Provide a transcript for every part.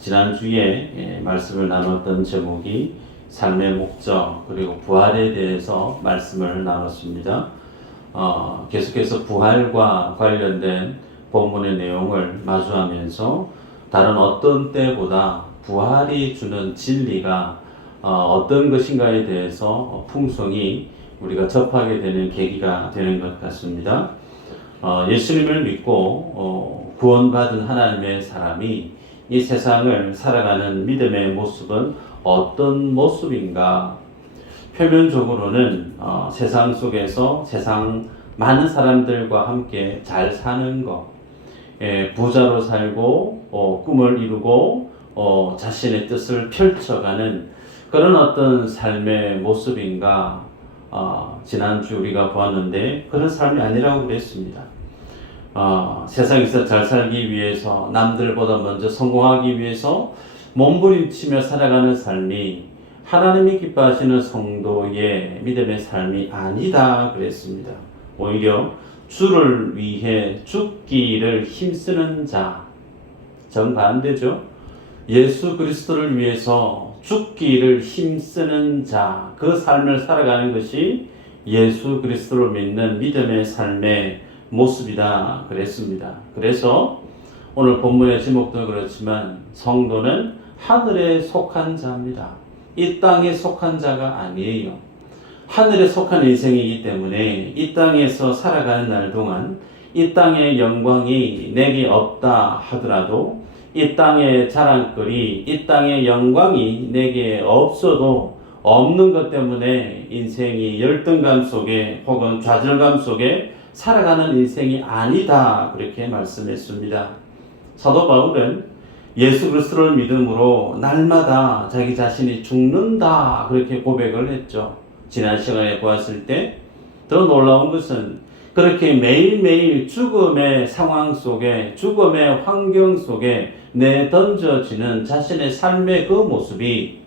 지난주에 말씀을 나눴던 제목이 삶의 목적 그리고 부활에 대해서 말씀을 나눴습니다. 계속해서 부활과 관련된 본문의 내용을 마주하면서 다른 어떤 때보다 부활이 주는 진리가 어떤 것인가에 대해서 풍성히 우리가 접하게 되는 계기가 되는 것 같습니다. 예수님을 믿고 구원받은 하나님의 사람이 이 세상을 살아가는 믿음의 모습은 어떤 모습인가? 표면적으로는 세상 속에서 세상 많은 사람들과 함께 잘 사는 것, 부자로 살고 꿈을 이루고 자신의 뜻을 펼쳐가는 그런 어떤 삶의 모습인가? 지난주 우리가 보았는데 그런 삶이 아니라고 그랬습니다. 세상에서 잘 살기 위해서 남들보다 먼저 성공하기 위해서 몸부림치며 살아가는 삶이 하나님이 기뻐하시는 성도의 믿음의 삶이 아니다 그랬습니다. 오히려 주를 위해 죽기를 힘쓰는 자, 정반대죠. 예수 그리스도를 위해서 죽기를 힘쓰는 자, 그 삶을 살아가는 것이 예수 그리스도를 믿는 믿음의 삶의 모습이다 그랬습니다. 그래서 오늘 본문의 제목도 그렇지만 성도는 하늘에 속한 자입니다. 이 땅에 속한 자가 아니에요. 하늘에 속한 인생이기 때문에 이 땅에서 살아가는 날 동안 이 땅의 영광이 내게 없다 하더라도 이 땅의 자랑거리, 이 땅의 영광이 내게 없어도 없는 것 때문에 인생이 열등감 속에 혹은 좌절감 속에 살아가는 인생이 아니다 그렇게 말씀했습니다. 사도 바울은 예수 그리스도를 믿음으로 날마다 자기 자신이 죽는다 그렇게 고백을 했죠. 지난 시간에 보았을 때 더 놀라운 것은 그렇게 매일매일 죽음의 상황 속에 죽음의 환경 속에 내던져지는 자신의 삶의 그 모습이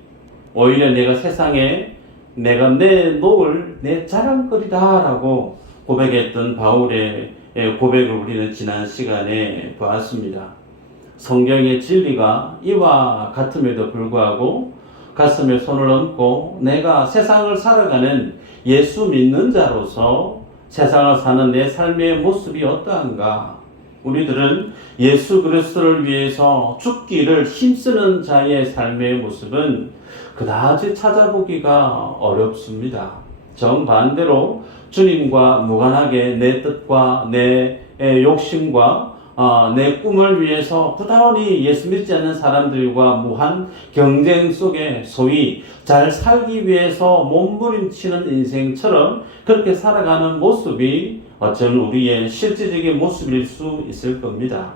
오히려 내가 세상에 내가 내놓을 내 자랑거리다라고 고백했던 바울의 고백을 우리는 지난 시간에 보았습니다. 성경의 진리가 이와 같음에도 불구하고 가슴에 손을 얹고 내가 세상을 살아가는 예수 믿는 자로서 세상을 사는 내 삶의 모습이 어떠한가? 우리들은 예수 그리스도를 위해서 죽기를 힘쓰는 자의 삶의 모습은 그다지 찾아보기가 어렵습니다. 정반대로 주님과 무관하게 내 뜻과 내 욕심과 내 꿈을 위해서 부단히 예수 믿지 않는 사람들과 무한 경쟁 속에 소위 잘 살기 위해서 몸부림치는 인생처럼 그렇게 살아가는 모습이 어쩌면 우리의 실제적인 모습일 수 있을 겁니다.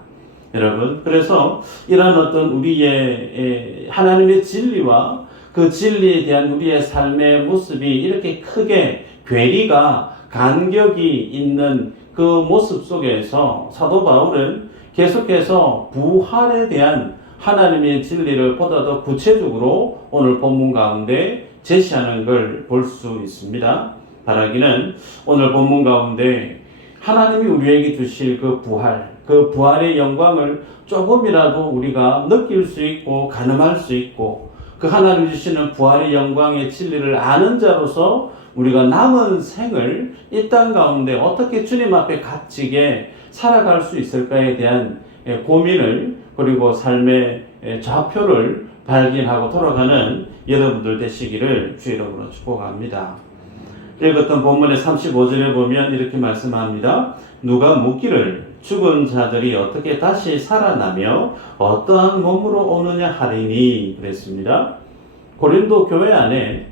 여러분, 그래서 이런 어떤 우리의 하나님의 진리와 그 진리에 대한 우리의 삶의 모습이 이렇게 크게 괴리가 간격이 있는 그 모습 속에서 사도 바울은 계속해서 부활에 대한 하나님의 진리를 보다 더 구체적으로 오늘 본문 가운데 제시하는 걸 볼 수 있습니다. 바라기는 오늘 본문 가운데 하나님이 우리에게 주실 그 부활의 영광을 조금이라도 우리가 느낄 수 있고 가늠할 수 있고 그 하나님 주시는 부활의 영광의 진리를 아는 자로서 우리가 남은 생을 이 땅 가운데 어떻게 주님 앞에 값지게 살아갈 수 있을까에 대한 고민을 그리고 삶의 좌표를 발견하고 돌아가는 여러분들 되시기를 주의 이름으로 축복합니다. 읽었던 본문의 35절에 보면 이렇게 말씀합니다. 누가 묻기를 죽은 자들이 어떻게 다시 살아나며 어떠한 몸으로 오느냐 하리니 그랬습니다. 고린도 교회 안에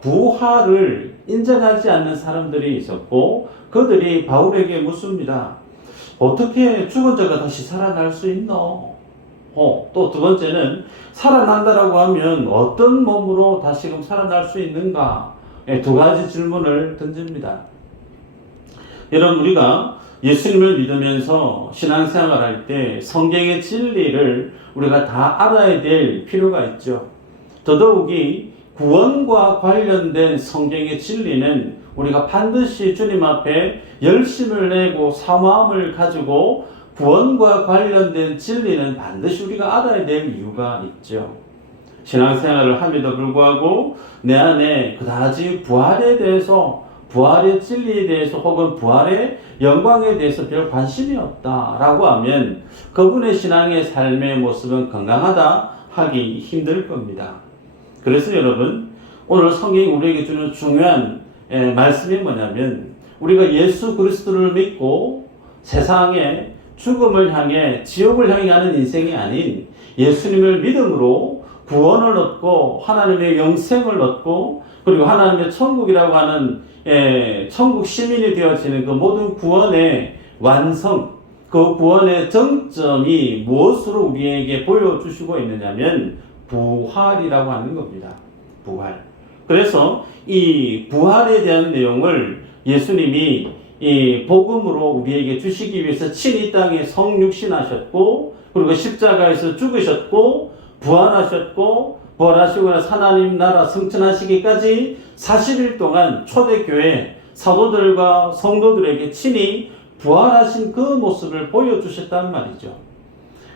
부활을 인정하지 않는 사람들이 있었고 그들이 바울에게 묻습니다. 어떻게 죽은 자가 다시 살아날 수 있노? 또 두 번째는 살아난다라고 하면 어떤 몸으로 다시금 살아날 수 있는가? 두 가지 질문을 던집니다. 여러분, 우리가 예수님을 믿으면서 신앙생활을 할 때 성경의 진리를 우리가 다 알아야 될 필요가 있죠. 더더욱이 구원과 관련된 성경의 진리는 우리가 반드시 주님 앞에 열심을 내고 사모함을 가지고 구원과 관련된 진리는 반드시 우리가 알아야 될 이유가 있죠. 신앙생활을 함에도 불구하고 내 안에 그다지 부활에 대해서, 부활의 진리에 대해서 혹은 부활의 영광에 대해서 별 관심이 없다라고 하면 그분의 신앙의 삶의 모습은 건강하다 하기 힘들 겁니다. 그래서 여러분, 오늘 성경이 우리에게 주는 중요한 말씀이 뭐냐면, 우리가 예수 그리스도를 믿고 세상에 죽음을 향해, 지옥을 향해 가는 인생이 아닌 예수님을 믿음으로 구원을 얻고 하나님의 영생을 얻고 그리고 하나님의 천국이라고 하는 천국 시민이 되어지는 그 모든 구원의 완성, 그 구원의 정점이 무엇으로 우리에게 보여주시고 있느냐면 부활이라고 하는 겁니다. 부활. 그래서 이 부활에 대한 내용을 예수님이 이 복음으로 우리에게 주시기 위해서 친히 이 땅에 성육신하셨고, 그리고 십자가에서 죽으셨고, 부활하셨고, 부활하시고 나서 하나님 나라 승천하시기까지 40일 동안 초대교회 사도들과 성도들에게 친히 부활하신 그 모습을 보여주셨단 말이죠.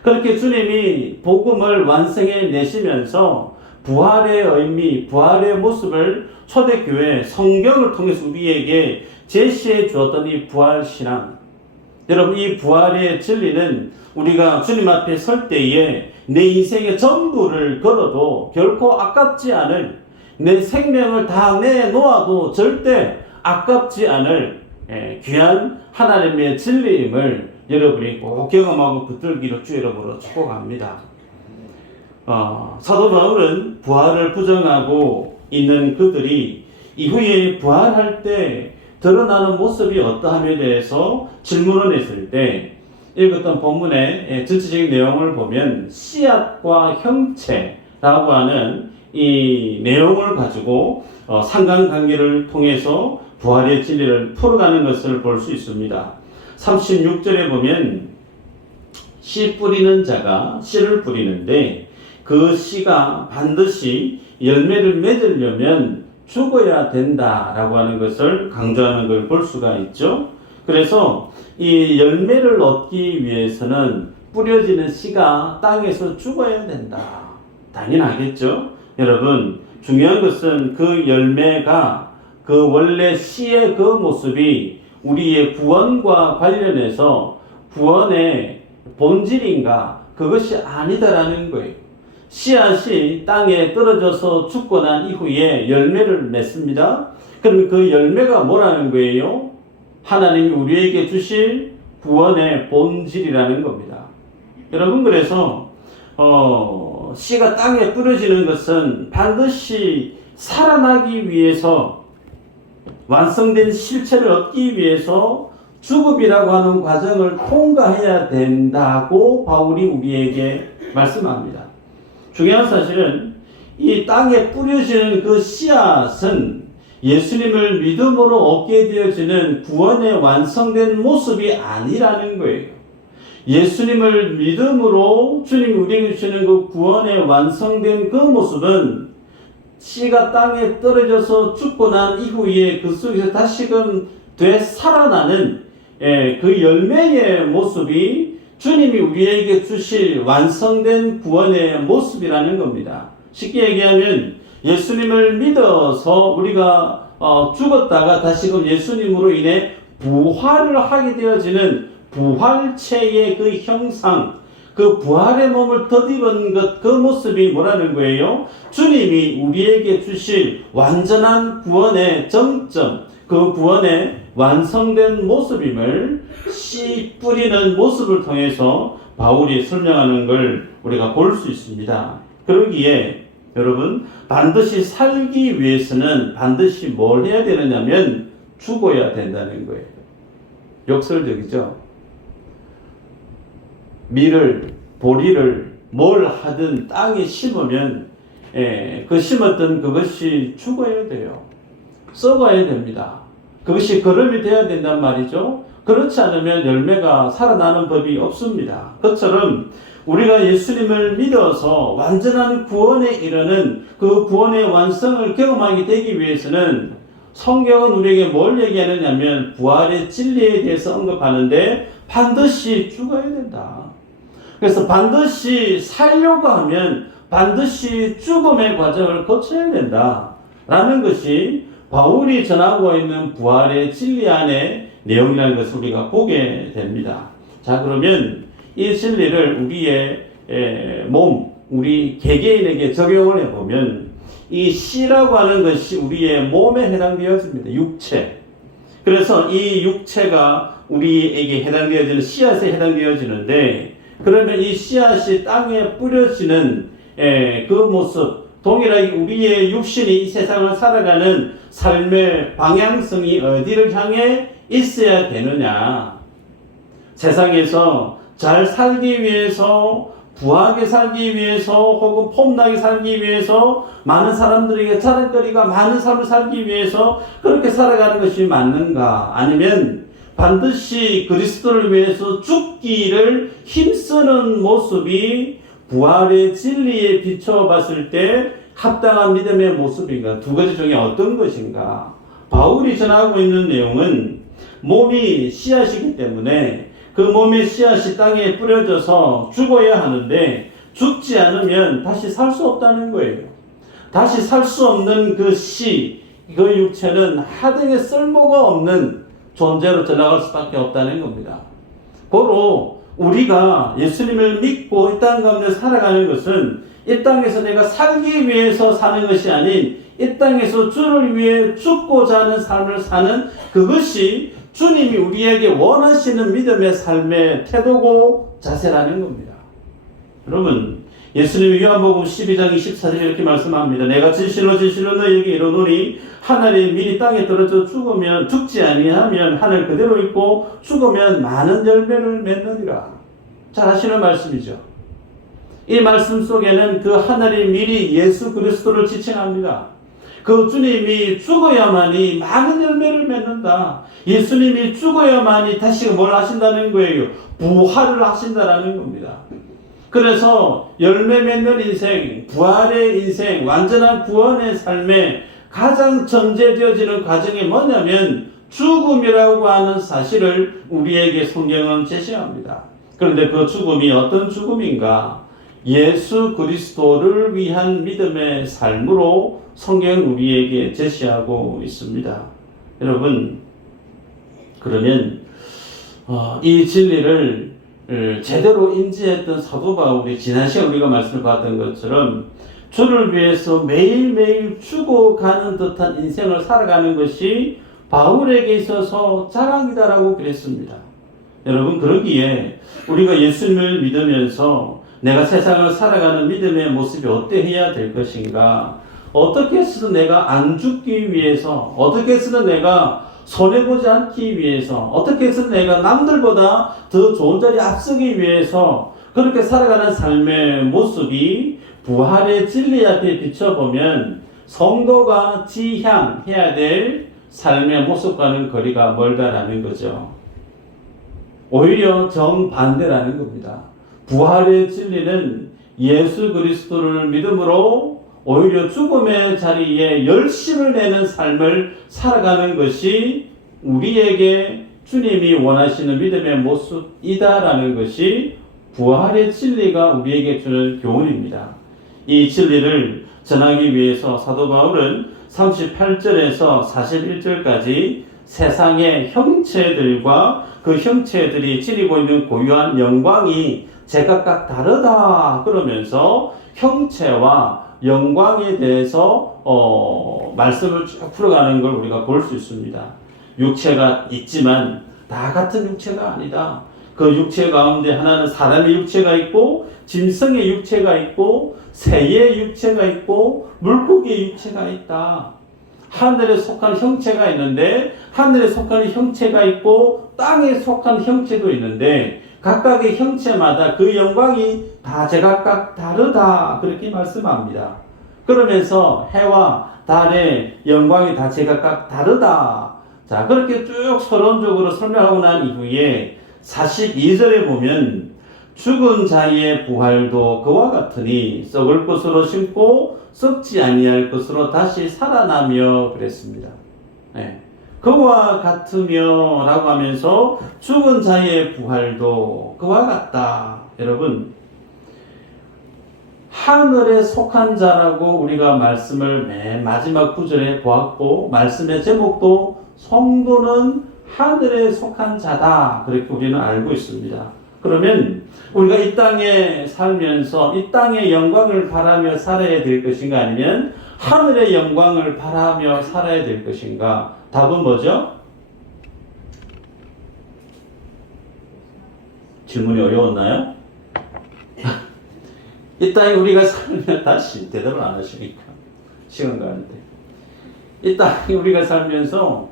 그렇게 주님이 복음을 완성해 내시면서 부활의 의미, 부활의 모습을 초대교회 성경을 통해서 우리에게 제시해 주었던 이 부활신앙, 여러분, 이 부활의 진리는 우리가 주님 앞에 설 때에 내 인생의 전부를 걸어도 결코 아깝지 않을, 내 생명을 다 내놓아도 절대 아깝지 않을 귀한 하나님의 진리임을 여러분이 꼭 경험하고 붙들기를 주 이름으로 축복합니다. 사도 바울은 부활을 부정하고 있는 그들이 이후에 부활할 때 드러나는 모습이 어떠함에 대해서 질문을 했을 때 읽었던 본문의 전체적인 내용을 보면 씨앗과 형체라고 하는 이 내용을 가지고 상관관계를 통해서 부활의 진리를 풀어가는 것을 볼 수 있습니다. 36절에 보면 씨 뿌리는 자가 씨를 뿌리는데 그 씨가 반드시 열매를 맺으려면 죽어야 된다라고 하는 것을 강조하는 걸 볼 수가 있죠. 그래서 이 열매를 얻기 위해서는 뿌려지는 씨가 땅에서 죽어야 된다. 당연하겠죠. 여러분, 중요한 것은 그 열매가, 그 원래 씨의 그 모습이 우리의 구원과 관련해서 구원의 본질인가, 그것이 아니다라는 거예요. 씨앗이 땅에 떨어져서 죽고 난 이후에 열매를 맺습니다. 그럼 그 열매가 뭐라는 거예요? 하나님이 우리에게 주실 구원의 본질이라는 겁니다. 여러분, 그래서 씨가 땅에 뿌려지는 것은 반드시 살아나기 위해서, 완성된 실체를 얻기 위해서 죽음이라고 하는 과정을 통과해야 된다고 바울이 우리에게 말씀합니다. 중요한 사실은 이 땅에 뿌려지는 그 씨앗은 예수님을 믿음으로 얻게 되어지는 구원의 완성된 모습이 아니라는 거예요. 예수님을 믿음으로 주님이 우리에게 주시는 그 구원의 완성된 그 모습은 씨가 땅에 떨어져서 죽고 난 이후에 그 속에서 다시금 되살아나는 그 열매의 모습이 주님이 우리에게 주실 완성된 구원의 모습이라는 겁니다. 쉽게 얘기하면 예수님을 믿어서 우리가 죽었다가 다시금 예수님으로 인해 부활을 하게 되어지는 부활체의 그 형상, 그 부활의 몸을 덧입은 것, 그 모습이 뭐라는 거예요? 주님이 우리에게 주실 완전한 구원의 정점, 그 구원의 완성된 모습임을 씨 뿌리는 모습을 통해서 바울이 설명하는 걸 우리가 볼 수 있습니다. 그러기에 여러분, 반드시 살기 위해서는 반드시 뭘 해야 되느냐면 죽어야 된다는 거예요. 역설적이죠. 밀을, 보리를 뭘 하든 땅에 심으면 그 심었던 그것이 죽어야 돼요. 썩어야 됩니다. 그것이 거름이 되어야 된단 말이죠. 그렇지 않으면 열매가 살아나는 법이 없습니다. 그처럼 우리가 예수님을 믿어서 완전한 구원에 이르는 그 구원의 완성을 경험하게 되기 위해서는 성경은 우리에게 뭘 얘기하느냐면 부활의 진리에 대해서 언급하는데 반드시 죽어야 된다. 그래서 반드시 살려고 하면 반드시 죽음의 과정을 거쳐야 된다. 라는 것이 바울이 전하고 있는 부활의 진리 안에 내용이라는 것을 우리가 보게 됩니다. 자, 그러면 이 진리를 우리의 몸, 우리 개개인에게 적용을 해보면 이 씨라고 하는 것이 우리의 몸에 해당되어집니다. 육체. 그래서 이 육체가 우리에게 해당되어지는 씨앗에 해당되어지는데, 그러면 이 씨앗이 땅에 뿌려지는 그 모습, 동일하게 우리의 육신이 이 세상을 살아가는 삶의 방향성이 어디를 향해 있어야 되느냐. 세상에서 잘 살기 위해서, 부하게 살기 위해서, 혹은 폼나게 살기 위해서, 많은 사람들에게 자랑거리가 많은 삶을 살기 위해서 그렇게 살아가는 것이 맞는가? 아니면 반드시 그리스도를 위해서 죽기를 힘쓰는 모습이 부활의 진리에 비춰봤을 때 합당한 믿음의 모습인가? 두 가지 중에 어떤 것인가? 바울이 전하고 있는 내용은 몸이 씨앗이기 때문에 그 몸의 씨앗이 땅에 뿌려져서 죽어야 하는데, 죽지 않으면 다시 살 수 없다는 거예요. 다시 살 수 없는 그 씨, 그 육체는 하등의 쓸모가 없는 존재로 전락할 수밖에 없다는 겁니다. 고로 우리가 예수님을 믿고 이 땅 가운데 살아가는 것은 이 땅에서 내가 살기 위해서 사는 것이 아닌 이 땅에서 주를 위해 죽고자 하는 삶을 사는 그것이 주님이 우리에게 원하시는 믿음의 삶의 태도고 자세라는 겁니다. 여러분, 예수님이 요한복음 12장 24절에 이렇게 말씀합니다. 내가 진실로 진실로 너희에게 이르노니 하늘이 미리 땅에 떨어져 죽으면 죽지 아니하면 하늘 그대로 있고 죽으면 많은 열매를 맺느니라. 잘 아시는 말씀이죠. 이 말씀 속에는 그 하늘이 미리 예수 그리스도를 지칭합니다. 그 주님이 죽어야만이 많은 열매를 맺는다. 예수님이 죽어야만이 다시 뭘 하신다는 거예요? 부활을 하신다라는 겁니다. 그래서 열매 맺는 인생, 부활의 인생, 완전한 구원의 삶에 가장 전제되어지는 과정이 뭐냐면 죽음이라고 하는 사실을 우리에게 성경은 제시합니다. 그런데 그 죽음이 어떤 죽음인가? 예수 그리스도를 위한 믿음의 삶으로 성경은 우리에게 제시하고 있습니다. 여러분, 그러면 이 진리를 제대로 인지했던 사도 바울이 지난 시간 우리가 말씀을 봤던 것처럼 주를 위해서 매일매일 죽어가는 듯한 인생을 살아가는 것이 바울에게 있어서 자랑이다라고 그랬습니다. 여러분, 그러기에 우리가 예수님을 믿으면서 내가 세상을 살아가는 믿음의 모습이 어떠해야 될 것인가? 어떻게 해서든 내가 안 죽기 위해서, 어떻게 해서든 내가 손해보지 않기 위해서, 어떻게 해서든 내가 남들보다 더 좋은 자리에 앞서기 위해서 그렇게 살아가는 삶의 모습이 부활의 진리 앞에 비춰보면 성도가 지향해야 될 삶의 모습과는 거리가 멀다라는 거죠. 오히려 정반대라는 겁니다. 부활의 진리는 예수 그리스도를 믿음으로 오히려 죽음의 자리에 열심을 내는 삶을 살아가는 것이 우리에게 주님이 원하시는 믿음의 모습이다라는 것이 부활의 진리가 우리에게 주는 교훈입니다. 이 진리를 전하기 위해서 사도 바울은 38절에서 41절까지 세상의 형체들과 그 형체들이 지니고 있는 고유한 영광이 제각각 다르다 그러면서 형체와 영광에 대해서 말씀을 쭉 풀어가는 걸 우리가 볼 수 있습니다. 육체가 있지만 다 같은 육체가 아니다. 그 육체 가운데 하나는 사람의 육체가 있고 짐승의 육체가 있고 새의 육체가 있고 물고기의 육체가 있다. 하늘에 속한 형체가 있는데 하늘에 속한 형체가 있고 땅에 속한 형체도 있는데 각각의 형체마다 그 영광이 다 제각각 다르다 그렇게 말씀합니다. 그러면서 해와 달의 영광이 다 제각각 다르다. 자, 그렇게 쭉 서론적으로 설명하고 난 이후에 42절에 보면 죽은 자의 부활도 그와 같으니 썩을 것으로 심고 썩지 아니할 것으로 다시 살아나며 그랬습니다. 네. 그와 같으며 라고 하면서 죽은 자의 부활도 그와 같다. 여러분, 하늘에 속한 자라고 우리가 말씀을 맨 마지막 구절에 보았고, 말씀의 제목도 성도는 하늘에 속한 자다. 그렇게 우리는 알고 있습니다. 그러면 우리가 이 땅에 살면서 이 땅의 영광을 바라며 살아야 될 것인가, 아니면 하늘의 영광을 바라며 살아야 될 것인가? 답은 뭐죠? 질문이 어려웠나요? 이 땅에 우리가 살면, 다시 대답을 안 하시니까 시간 가는데, 이 땅에 우리가 살면서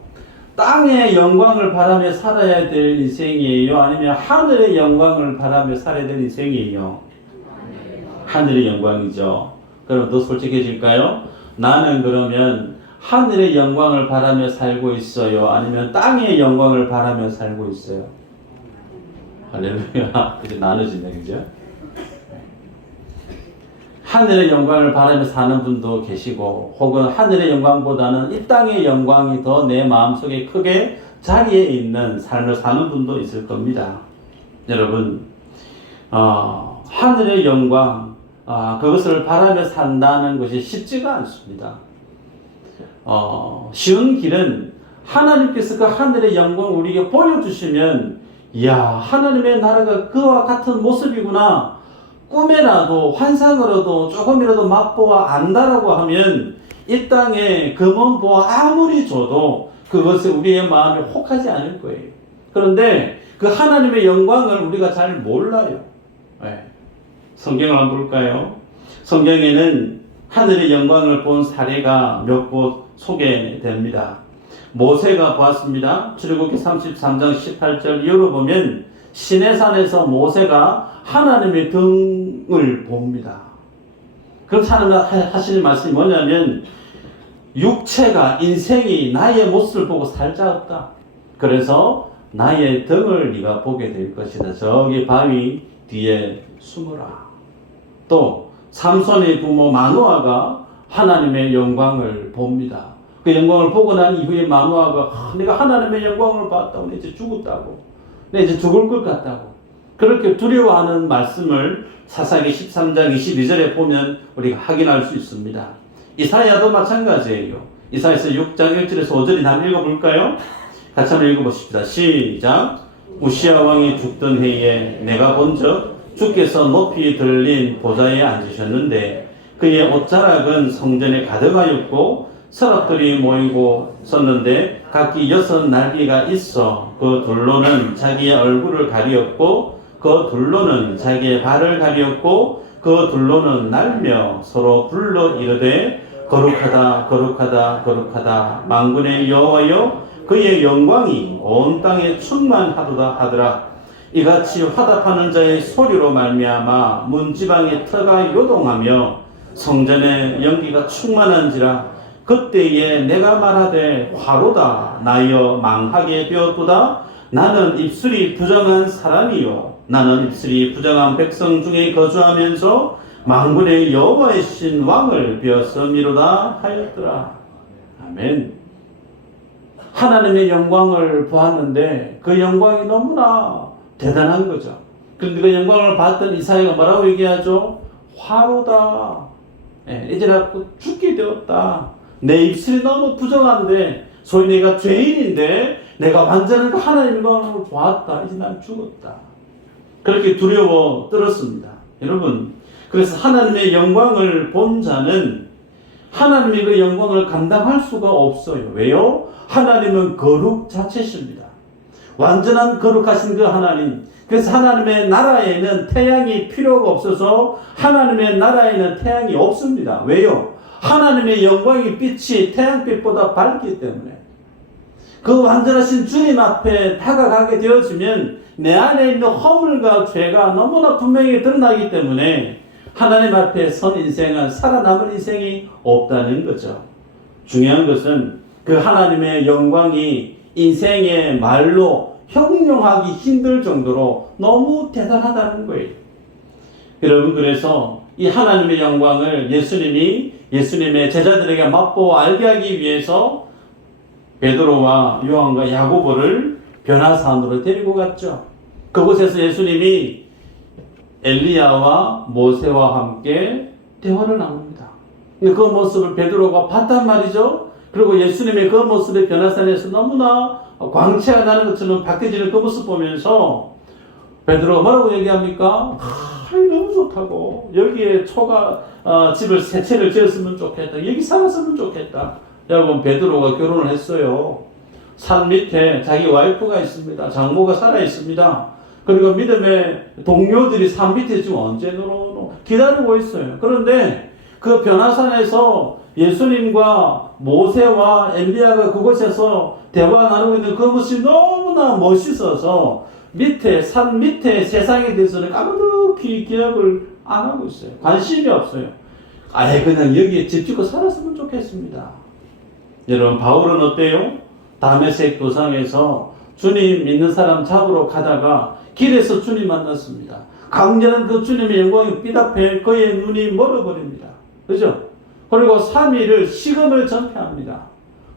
땅의 영광을 바라며 살아야 될 인생이에요? 아니면 하늘의 영광을 바라며 살아야 될 인생이에요? 하늘의 영광이죠. 그럼 더 솔직해질까요? 나는 그러면 하늘의 영광을 바라며 살고 있어요? 아니면 땅의 영광을 바라며 살고 있어요? 할렐루야. 이제 나눠지네, 그죠? 하늘의 영광을 바라며 사는 분도 계시고, 혹은 하늘의 영광보다는 이 땅의 영광이 더 내 마음속에 크게 자리에 있는 삶을 사는 분도 있을 겁니다. 여러분, 하늘의 영광, 그것을 바라며 산다는 것이 쉽지가 않습니다. 쉬운 길은 하나님께서 그 하늘의 영광을 우리에게 보여주시면, 이야, 하나님의 나라가 그와 같은 모습이구나, 꿈에라도 환상으로도 조금이라도 맛보아 안다라고 하면 이 땅에 금은 보아 아무리 줘도 그것에 우리의 마음이 혹하지 않을 거예요. 그런데 그 하나님의 영광을 우리가 잘 몰라요. 네. 성경을 한번 볼까요? 성경에는 하늘의 영광을 본 사례가 몇 곳 소개됩니다. 모세가 보았습니다. 출애굽기 33장 18절 이후로 보면 시내산에서 모세가 하나님의 등을 봅니다. 그럼 하나님 하시는 말씀이 뭐냐면, 육체가, 인생이 나의 모습을 보고 살자없다. 그래서 나의 등을 네가 보게 될 것이다. 저기 바위 뒤에 숨으라. 또 삼손의 부모 마노아가 하나님의 영광을 봅니다. 그 영광을 보고 난 이후에 마노아가 내가 하나님의 영광을 봤다고, 내 이제 죽었다고, 내 이제 죽을 것 같다고 그렇게 두려워하는 말씀을 사사기 13장 22절에 보면 우리가 확인할 수 있습니다. 이사야도 마찬가지예요. 이사야서 6장 1절에서 5절에 한번 읽어볼까요? 같이 한번 읽어보십시다. 시작. 우시야 왕이 죽던 해에 내가 본즉 주께서 높이 들린 보좌에 앉으셨는데 그의 옷자락은 성전에 가득하였고 서랍들이 모이고 섰는데 각기 6날개가 있어 그 둘로는 자기의 얼굴을 가리었고 그 둘로는 자기의 발을 가리었고 그 둘로는 날며 서로 불러 이르되 거룩하다 거룩하다 거룩하다 만군의 여호와여 그의 영광이 온 땅에 충만하도다 하더라. 이같이 화답하는 자의 소리로 말미암아 문지방의 터가 요동하며 성전의 연기가 충만한지라. 그때에 내가 말하되 화로다 나여 망하게 되었도다. 나는 입술이 부정한 사람이요 나는 입술이 부정한 백성 중에 거주하면서 만군의 여호와의 신 왕을 비었음이로다 하였더라. 아멘. 하나님의 영광을 보았는데 그 영광이 너무나 대단한 거죠. 그런데 그 영광을 봤던 이사야가 뭐라고 얘기하죠? 화로다. 이제 나 죽게 되었다. 내 입술이 너무 부정한데, 소위 내가 죄인인데 내가 완전한 하나님의 영광을 보았다. 이제 난 죽었다. 그렇게 두려워 떨었습니다. 여러분, 그래서 하나님의 영광을 본 자는 하나님의 그 영광을 감당할 수가 없어요. 왜요? 하나님은 거룩 자체십니다. 완전한 거룩하신 그 하나님. 그래서 하나님의 나라에는 태양이 필요가 없어서 하나님의 나라에는 태양이 없습니다. 왜요? 하나님의 영광의 빛이 태양빛보다 밝기 때문에. 그 완전하신 주님 앞에 다가가게 되어지면 내 안에 있는 허물과 죄가 너무나 분명히 드러나기 때문에 하나님 앞에 선 인생은 살아남을 인생이 없다는 거죠. 중요한 것은 그 하나님의 영광이 인생의 말로 형용하기 힘들 정도로 너무 대단하다는 거예요. 여러분, 그래서 이 하나님의 영광을 예수님이 예수님의 제자들에게 맛보아 알게 하기 위해서 베드로와 요한과 야고보를 변화산으로 데리고 갔죠. 그곳에서 예수님이 엘리야와 모세와 함께 대화를 나눕니다. 그 모습을 베드로가 봤단 말이죠. 그리고 예수님의 그 모습의 변화산에서 너무나 광채가 나는 것처럼 바뀌어지는 그 모습 보면서 베드로가 뭐라고 얘기합니까? 너무 좋다고. 여기에 집을 세 채를 지었으면 좋겠다. 여기 살았으면 좋겠다. 여러분, 베드로가 결혼을 했어요. 산 밑에 자기 와이프가 있습니다. 장모가 살아 있습니다. 그리고 믿음의 동료들이 산 밑에 지금 언제 기다리고 있어요. 그런데 그 변화산에서 예수님과 모세와 엘리야가 그곳에서 대화 나누고 있는 그 모습이 너무나 멋있어서 산 밑에 세상에 대해서는 까마득히 기억을 안 하고 있어요. 관심이 없어요. 그냥 여기에 집 짓고 살았으면 좋겠습니다. 여러분, 바울은 어때요? 다메섹 도상에서 주님 믿는 사람 잡으러 가다가 길에서 주님 만났습니다. 강렬한 그 주님의 영광이 삐답해 그의 눈이 멀어버립니다. 그죠? 그리고 3일을 식음을 전폐합니다.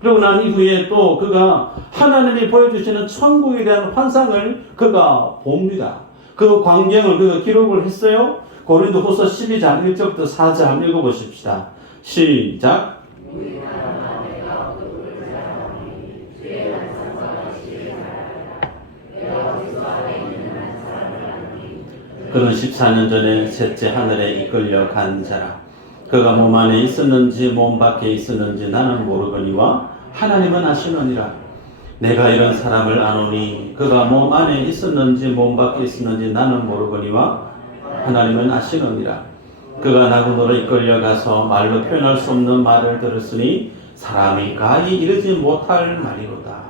그리고 난 이후에 또 그가 하나님이 보여주시는 천국에 대한 환상을 그가 봅니다. 그 광경을 그가 기록을 했어요. 고린도후서 12장 1절부터 4절 한번 읽어보십시다. 시작. 그는 14년 전에 셋째 하늘에 이끌려 간 자라. 그가 몸 안에 있었는지 몸 밖에 있었는지 나는 모르거니와 하나님은 아시느니라. 내가 이런 사람을 아노니 그가 몸 안에 있었는지 몸 밖에 있었는지 나는 모르거니와 하나님은 아시느니라. 그가 나그네로 이끌려가서 말로 표현할 수 없는 말을 들었으니 사람이 가히 이르지 못할 말이로다.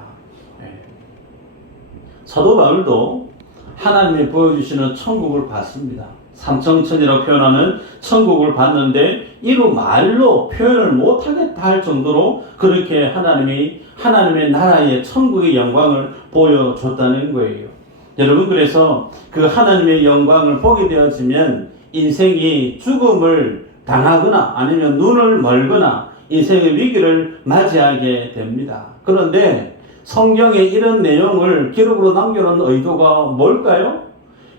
사도 바울도 하나님이 보여주시는 천국을 봤습니다. 삼청천이라고 표현하는 천국을 봤는데 이루 말로 표현을 못하겠다 할 정도로 그렇게 하나님의 나라의 천국의 영광을 보여줬다는 거예요. 여러분, 그래서 그 하나님의 영광을 보게 되어지면 인생이 죽음을 당하거나 아니면 눈을 멀거나 인생의 위기를 맞이하게 됩니다. 그런데 성경에 이런 내용을 기록으로 남겨놓은 의도가 뭘까요?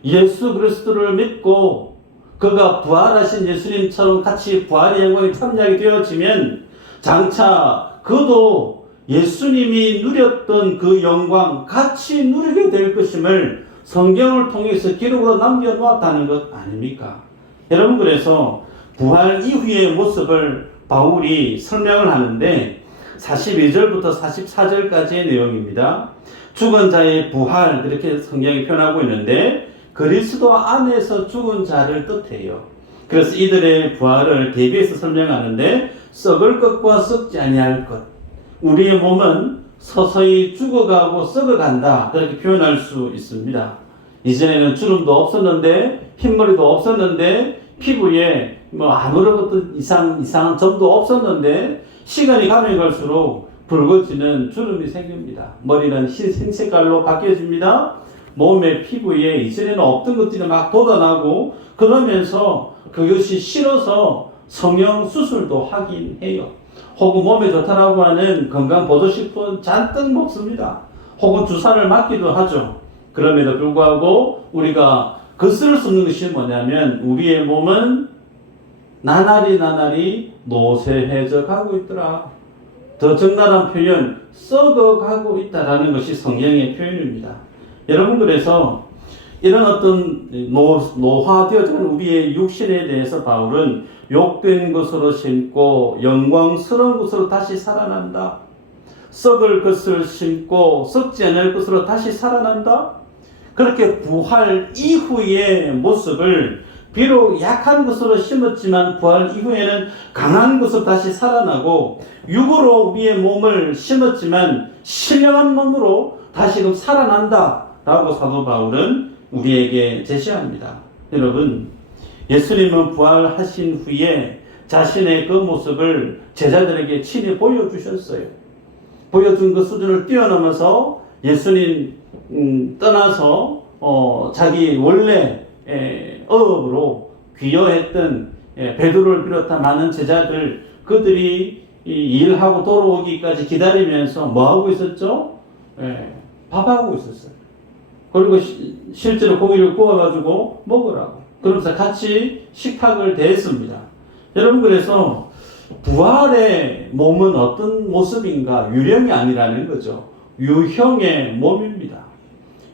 예수 그리스도를 믿고 그가 부활하신 예수님처럼 같이 부활의 영광에 참여하게 되어지면 장차 그도 예수님이 누렸던 그 영광 같이 누리게 될 것임을 성경을 통해서 기록으로 남겨놓았다는 것 아닙니까? 여러분, 그래서 부활 이후의 모습을 바울이 설명을 하는데 42절부터 44절까지의 내용입니다. 죽은 자의 부활, 그렇게 성경이 표현하고 있는데 그리스도 안에서 죽은 자를 뜻해요. 그래서 이들의 부활을 대비해서 설명하는데 썩을 것과 썩지 아니할 것. 우리의 몸은 서서히 죽어가고 썩어간다. 그렇게 표현할 수 있습니다. 이전에는 주름도 없었는데 흰머리도 없었는데 피부에 아무런 것도 이상한 점도 없었는데 시간이 가면 갈수록 붉어지는 주름이 생깁니다. 머리는 흰 색깔로 바뀌어집니다. 몸의 피부에 이전에는 없던 것들이 막 돋아나고 그러면서 그것이 싫어서 성형 수술도 하긴 해요. 혹은 몸에 좋다라고 하는 건강보조식품 잔뜩 먹습니다. 혹은 주사를 맞기도 하죠. 그럼에도 불구하고 우리가 거스를 수 없는 것이 뭐냐면 우리의 몸은 나날이 노쇠해져 가고 있더라. 더 적나라한 표현, 썩어가고 있다라는 것이 성경의 표현입니다. 여러분, 그래서 이런 어떤 노화되어진 우리의 육신에 대해서 바울은 욕된 것으로 심고 영광스러운 것으로 다시 살아난다. 썩을 것을 심고 썩지 않을 것으로 다시 살아난다. 그렇게 부활 이후의 모습을 비록 약한 것으로 심었지만 부활 이후에는 강한 것으로 다시 살아나고 육으로 우리의 몸을 심었지만 신령한 몸으로 다시금 살아난다 라고 사도 바울은 우리에게 제시합니다. 여러분, 예수님은 부활하신 후에 자신의 그 모습을 제자들에게 친히 보여주셨어요. 보여준 그 수준을 뛰어넘어서 예수님 떠나서 자기 원래 어업으로 귀여했던 베드로를 비롯한 많은 제자들, 그들이 이 일하고 돌아오기까지 기다리면서 뭐 하고 있었죠? 예, 밥하고 있었어요. 그리고 실제로 고기를 구워가지고 먹으라고. 그러면서 같이 식탁을 대했습니다. 여러분, 그래서 부활의 몸은 어떤 모습인가? 유령이 아니라는 거죠. 유형의 몸입니다.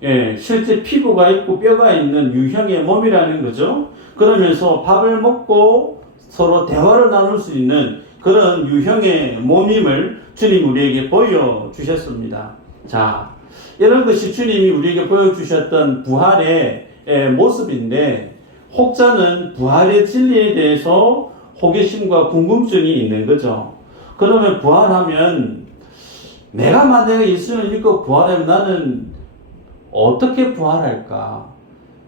예, 실제 피부가 있고 뼈가 있는 유형의 몸이라는 거죠. 그러면서 밥을 먹고 서로 대화를 나눌 수 있는 그런 유형의 몸임을 주님 우리에게 보여주셨습니다. 자, 이런 것이 주님이 우리에게 보여주셨던 부활의 모습인데, 혹자는 부활의 진리에 대해서 호기심과 궁금증이 있는 거죠. 그러면 부활하면, 내가 만약에 예수를 믿고 부활하면 나는 어떻게 부활할까?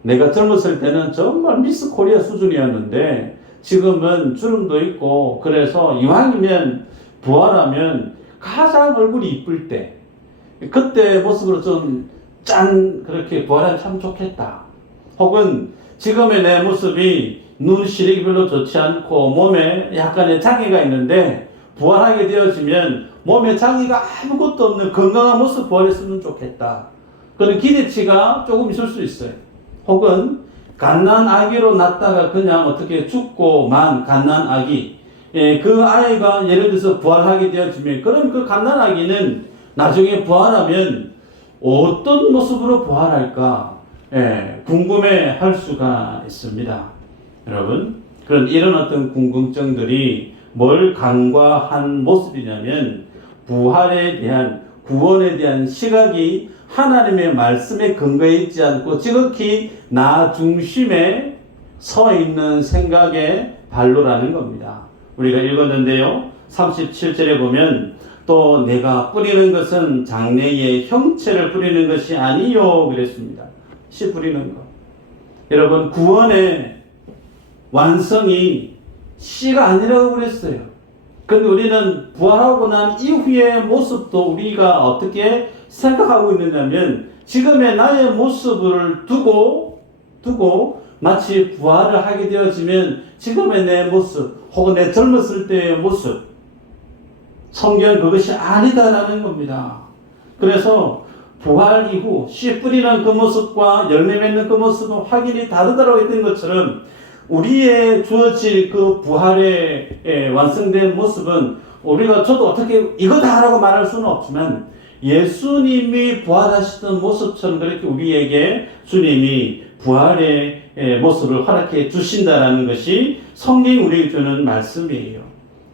내가 젊었을 때는 정말 미스 코리아 수준이었는데 지금은 주름도 있고, 그래서 이왕이면 부활하면 가장 얼굴이 이쁠 때, 그때 모습으로 좀 그렇게 부활하면 참 좋겠다. 혹은 지금의 내 모습이 눈 시력이 별로 좋지 않고 몸에 약간의 장애가 있는데 부활하게 되어지면 몸에 장애가 아무것도 없는 건강한 모습 부활했으면 좋겠다. 그런 기대치가 조금 있을 수 있어요. 혹은 갓난 아기로 낳다가 그냥 어떻게 죽고 만 갓난 아기, 그 아이가 예를 들어서 부활하게 되어지면, 그럼 그 갓난 아기는 나중에 부활하면 어떤 모습으로 부활할까 궁금해 할 수가 있습니다. 여러분, 이런 어떤 궁금증들이 뭘 간과한 모습이냐면, 부활에 대한, 구원에 대한 시각이 하나님의 말씀에 근거해 있지 않고 지극히 나 중심에 서 있는 생각의 발로라는 겁니다. 우리가 읽었는데요, 37절에 보면 또 내가 뿌리는 것은 장래의 형체를 뿌리는 것이 아니요 그랬습니다. 씨 뿌리는 것. 여러분, 구원의 완성이 씨가 아니라고 그랬어요. 근데 우리는 부활하고 난 이후의 모습도 우리가 어떻게 생각하고 있느냐면, 지금의 나의 모습을 두고 마치 부활을 하게 되어지면 지금의 내 모습 혹은 내 젊었을 때의 모습, 성경 그것이 아니다라는 겁니다. 그래서 부활 이후 씨 뿌리는 그 모습과 열매 맺는 그 모습은 확연히 다르다고 했던 것처럼, 우리의 주어질 그 부활의 완성된 모습은 우리가 저도 어떻게 이거다라고 말할 수는 없지만, 예수님이 부활하시던 모습처럼 그렇게 우리에게 주님이 부활의 모습을 허락해 주신다라는 것이 성경이 우리에게 주는 말씀이에요.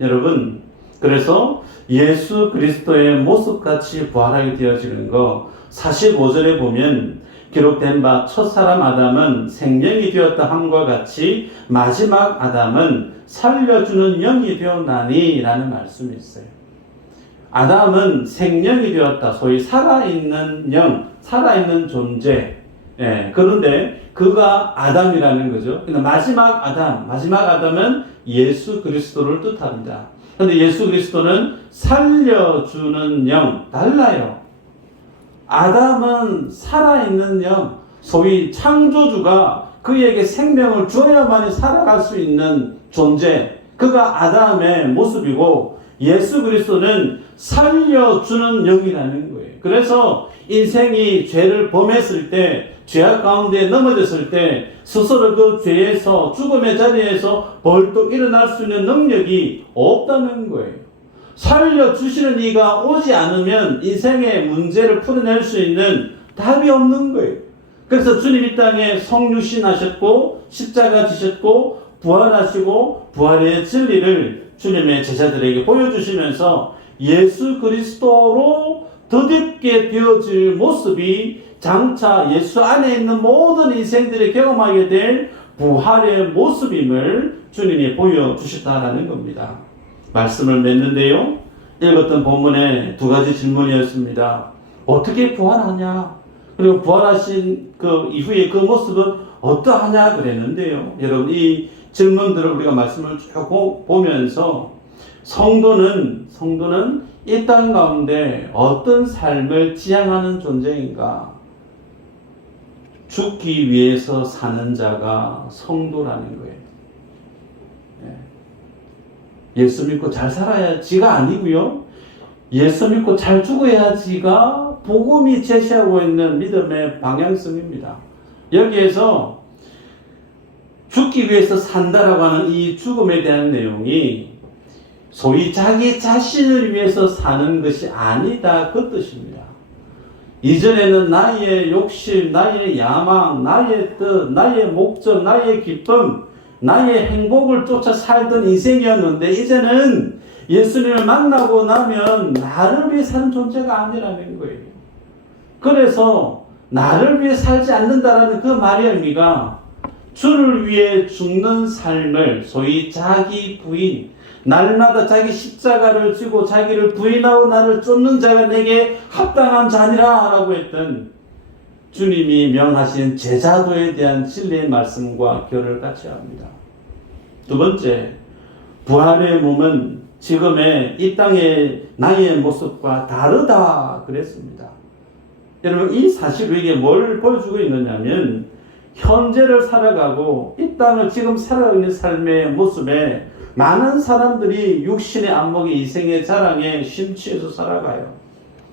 여러분, 그래서 예수 그리스도의 모습같이 부활하게 되어지는 거, 45절에 보면 기록된 바 첫사람 아담은 생명이 되었다 함과 같이 마지막 아담은 살려주는 영이 되었나니 라는 말씀이 있어요. 아담은 생명이 되었다. 소위 살아있는 영, 살아있는 존재. 그런데 그가 아담이라는 거죠. 근데 마지막 아담은 예수 그리스도를 뜻합니다. 그런데 예수 그리스도는 살려주는 영, 달라요. 아담은 살아있는 영, 소위 창조주가 그에게 생명을 주어야만이 살아갈 수 있는 존재, 그가 아담의 모습이고, 예수 그리스도는 살려주는 영이라는 거예요. 그래서 인생이 죄를 범했을 때, 죄악 가운데 넘어졌을 때 스스로 그 죄에서, 죽음의 자리에서 벌떡 일어날 수 있는 능력이 없다는 거예요. 살려주시는 이가 오지 않으면 인생의 문제를 풀어낼 수 있는 답이 없는 거예요. 그래서 주님 이 땅에 성육신하셨고 십자가 지셨고 부활하시고 부활의 진리를 주님의 제자들에게 보여주시면서 예수 그리스도로 덧입게 되어질 모습이 장차 예수 안에 있는 모든 인생들이 경험하게 될 부활의 모습임을 주님이 보여주셨다라는 겁니다. 말씀을 맺는데요, 읽었던 본문에 두 가지 질문이었습니다. 어떻게 부활하냐? 그리고 부활하신 그 이후에 그 모습은 어떠하냐 그랬는데요. 여러분, 이 질문들을 우리가 말씀을 쭉 보면서 성도는 이 땅 가운데 어떤 삶을 지향하는 존재인가? 죽기 위해서 사는 자가 성도라는 거예요. 예수 믿고 잘 살아야지가 아니고요. 예수 믿고 잘 죽어야지가 복음이 제시하고 있는 믿음의 방향성입니다. 여기에서 죽기 위해서 산다라고 하는 이 죽음에 대한 내용이 소위 자기 자신을 위해서 사는 것이 아니다, 그 뜻입니다. 이전에는 나의 욕심, 나의 야망, 나의 뜻, 나의 목적, 나의 기쁨, 나의 행복을 쫓아 살던 인생이었는데 이제는 예수님을 만나고 나면 나를 위해 사는 존재가 아니라는 거예요. 그래서 나를 위해 살지 않는다라는 그 말의 의미가 주를 위해 죽는 삶을 소위 자기 부인, 날마다 자기 십자가를 지고 자기를 부인하고 나를 쫓는 자가 내게 합당한 자니라 라고 했던 주님이 명하신 제자도에 대한 진리의 말씀과 결을 같이 합니다. 두 번째, 부활의 몸은 지금의 이 땅의 나의 모습과 다르다 그랬습니다. 여러분, 이 사실 우리에게 뭘 보여주고 있느냐면 현재를 살아가고 이 땅을 지금 살아가고 있는 삶의 모습에 많은 사람들이 육신의 안목에 이생의 자랑에 심취해서 살아가요.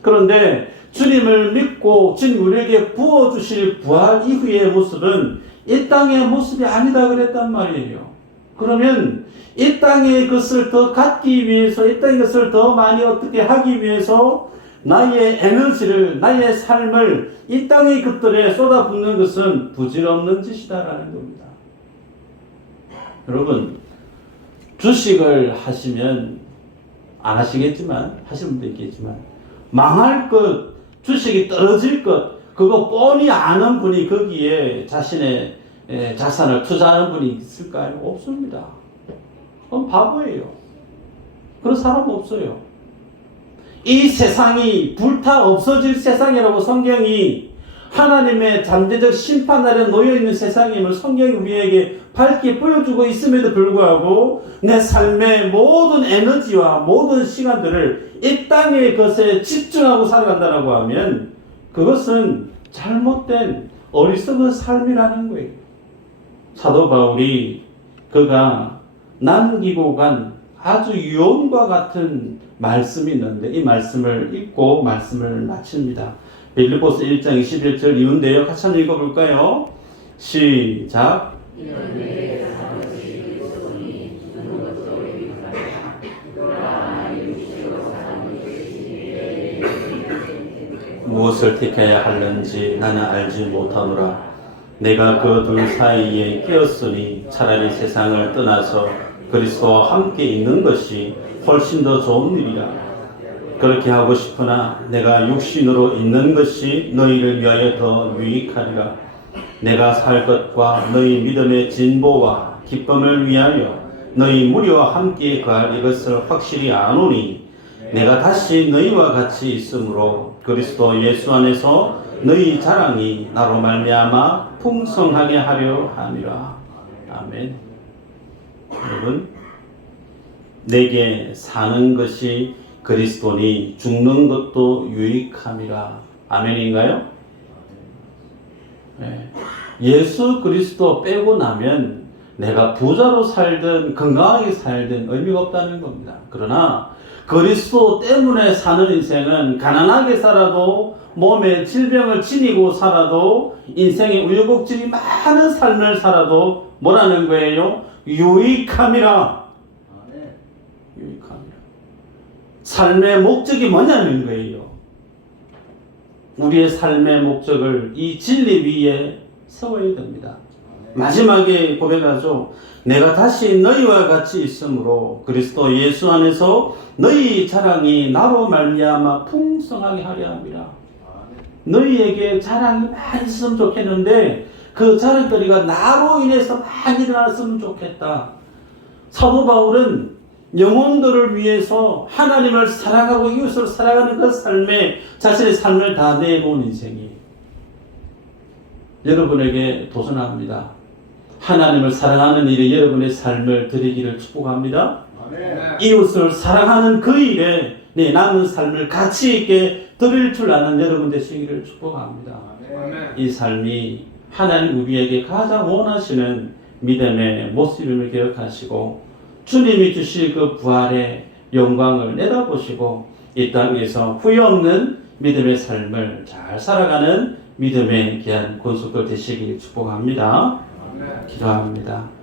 그런데 주님을 믿고 주님 우리에게 부어주실 부활 이후의 모습은 이 땅의 모습이 아니다 그랬단 말이에요. 그러면 이 땅의 것을 더 갖기 위해서, 이 땅의 것을 더 많이 어떻게 하기 위해서 나의 에너지를, 나의 삶을 이 땅의 것들에 쏟아붓는 것은 부질없는 짓이다라는 겁니다. 여러분, 주식을 하시면 안 하시겠지만, 하시는 분도 있겠지만, 망할 것, 주식이 떨어질 것, 그거 뻔히 아는 분이 거기에 자신의 자산을 투자하는 분이 있을까요? 없습니다. 그건 바보예요. 그런 사람 없어요. 이 세상이 불타 없어질 세상이라고 성경이 하나님의 잠재적 심판 아래 놓여있는 세상임을 성경이 우리에게 밝게 보여주고 있음에도 불구하고 내 삶의 모든 에너지와 모든 시간들을 이 땅의 것에 집중하고 살아간다고 하면 그것은 잘못된 어리석은 삶이라는 거예요. 사도 바울이 그가 남기고 간 아주 유언과 같은 말씀이 있는데 이 말씀을 읽고 말씀을 마칩니다. 빌립보서 1장 21절 이운데요. 같이 한번 읽어볼까요? 시작. 무엇을 택해야 하는지 나는 알지 못하노라. 내가 그 둘 사이에 끼었으니 차라리 세상을 떠나서 그리스도와 함께 있는 것이 훨씬 더 좋은 일이라. 그렇게 하고 싶으나 내가 육신으로 있는 것이 너희를 위하여 더 유익하리라. 내가 살 것과 너희 믿음의 진보와 기쁨을 위하여 너희 무리와 함께 거할 이것을 확실히 아노니 내가 다시 너희와 같이 있으므로 그리스도 예수 안에서 너희 자랑이 나로 말미암아 풍성하게 하려 함이라. 아멘. 여러분, 내게 사는 것이 그리스도니 죽는 것도 유익함이라. 아멘인가요? 네. 예수 그리스도 빼고 나면 내가 부자로 살든 건강하게 살든 의미가 없다는 겁니다. 그러나 그리스도 때문에 사는 인생은 가난하게 살아도 몸에 질병을 지니고 살아도 인생에 우여곡절이 많은 삶을 살아도 뭐라는 거예요? 유익함이라. 유익함이라. 삶의 목적이 뭐냐는 거예요. 우리의 삶의 목적을 이 진리 위에 세워야 됩니다. 마지막에 고백하죠. 내가 다시 너희와 같이 있으므로 그리스도 예수 안에서 너희 자랑이 나로 말미암아 풍성하게 하려 함이라. 너희에게 자랑이 많이 있으면 좋겠는데 그 자랑거리가 나로 인해서 많이 일어났으면 좋겠다. 사도 바울은 영혼들을 위해서 하나님을 사랑하고 이웃을 사랑하는 그 삶에 자신의 삶을 다 내놓은 인생이에요. 여러분에게 도전합니다. 하나님을 사랑하는 일에 여러분의 삶을 드리기를 축복합니다. 아멘. 이웃을 사랑하는 그 일에 내 남은 삶을 가치 있게 드릴 줄 아는 여러분 되시기를 축복합니다. 아멘. 이 삶이 하나님 우리에게 가장 원하시는 믿음의 모습임을 기억하시고 주님이 주실 그 부활의 영광을 내다보시고 이 땅에서 후회 없는 믿음의 삶을 잘 살아가는 믿음의 귀한 권속들 되시길 축복합니다. 기도합니다.